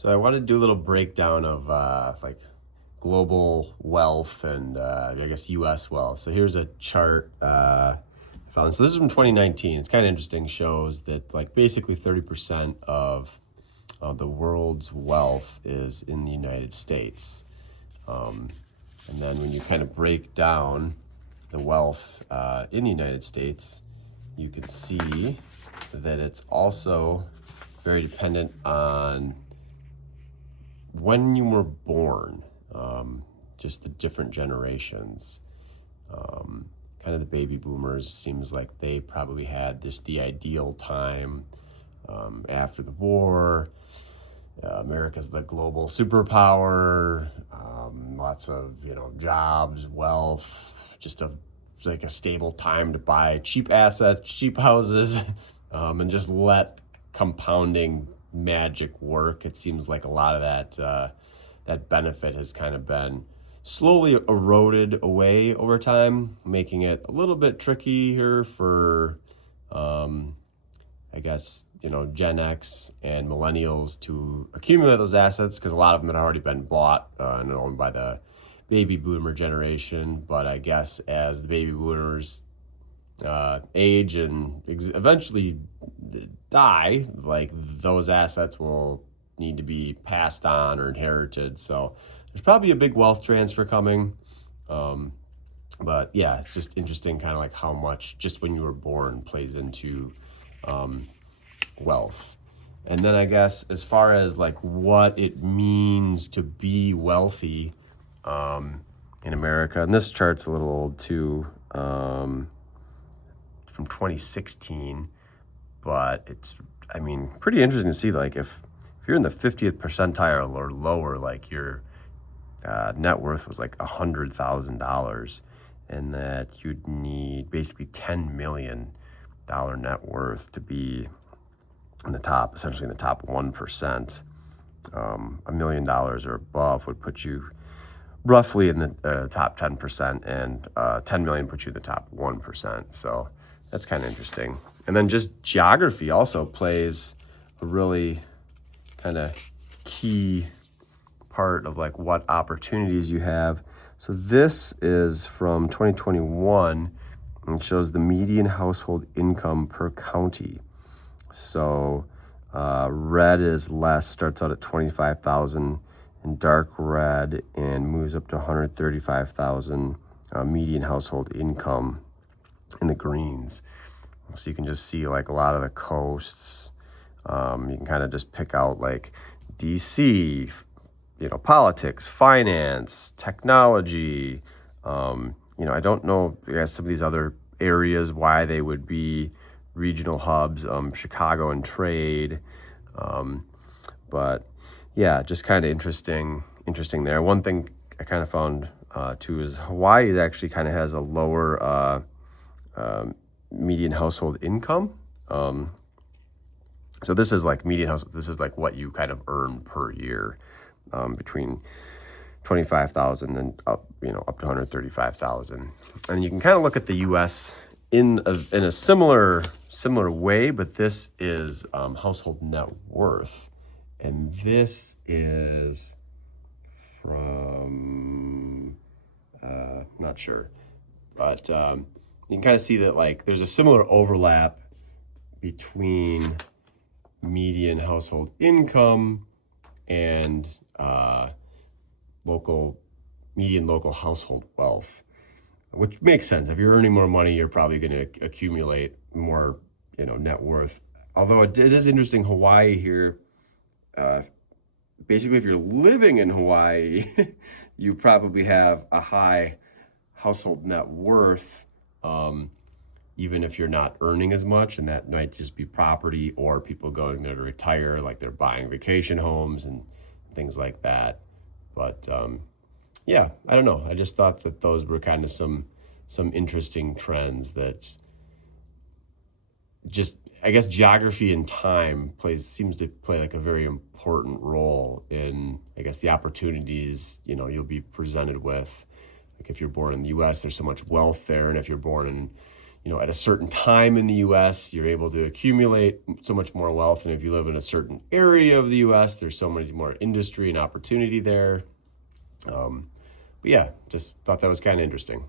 So I wanted to do a little breakdown of like global wealth and I guess U.S. wealth. So here's a chart I found. So this is from 2019. It's kind of interesting. Shows that like basically 30% of the world's wealth is in the United States. And then when you kind of break down the wealth in the United States, you can see that it's also very dependent on when you were born, just the different generations. Kind of the baby boomers seems like they probably had just the ideal time after the war. America's the global superpower, lots of jobs, wealth, just like a stable time to buy cheap assets, cheap houses, and just let compounding magic work. It seems like a lot of that benefit has kind of been slowly eroded away over time, making it a little bit trickier for I guess, Gen X and millennials to accumulate those assets because a lot of them had already been bought and owned by the baby boomer generation. But I guess as the baby boomers age and eventually die, like those assets will need to be passed on or inherited. So there's probably a big wealth transfer coming. But yeah, it's just interesting kind of like how much just when you were born plays into wealth. And then I guess as far as like what it means to be wealthy in America, and this chart's a little old too, from 2016, but it's, pretty interesting to see like if you're in the 50th percentile or lower, like your net worth was like $100,000, and that you'd need basically $10 million net worth to be in the top, essentially in the top 1%. $1 million or above would put you roughly in the top 10%, and 10 million puts you in the top 1%. So that's kind of interesting. And then just geography also plays a really kind of key part of like what opportunities you have. So this is from 2021 and shows the median household income per county. So red is less, starts out at 25,000 in dark red and moves up to 135,000 median household income in the greens. So you can just see like a lot of the coasts. You can kind of just pick out like DC, politics, finance, technology. I don't know, I guess some of these other areas why they would be regional hubs, Chicago and trade. But yeah, just kind of interesting there. One thing I kind of found too is Hawaii actually kind of has a lower median household income. So this is like median household. This is like what you kind of earn per year, between 25,000 and up to 135,000. And you can kind of look at the U.S. in a similar way, but this is household net worth, and this is from not sure, but you can kind of see that like there's a similar overlap between median household income and median local household wealth, which makes sense. If you're earning more money, you're probably going to accumulate more, net worth. Although it is interesting, Hawaii here, basically if you're living in Hawaii, you probably have a high household net worth, even if you're not earning as much, and that might just be property or people going there to retire, like they're buying vacation homes and things like that. But yeah, I don't know. I just thought that those were kind of some interesting trends that just, I guess geography and time seems to play like a very important role in, I guess, the opportunities, you'll be presented with. Like if you're born in the US, there's so much wealth there. And if you're born in, at a certain time in the US, you're able to accumulate so much more wealth. And if you live in a certain area of the US, there's so much more industry and opportunity there. But yeah, just thought that was kind of interesting.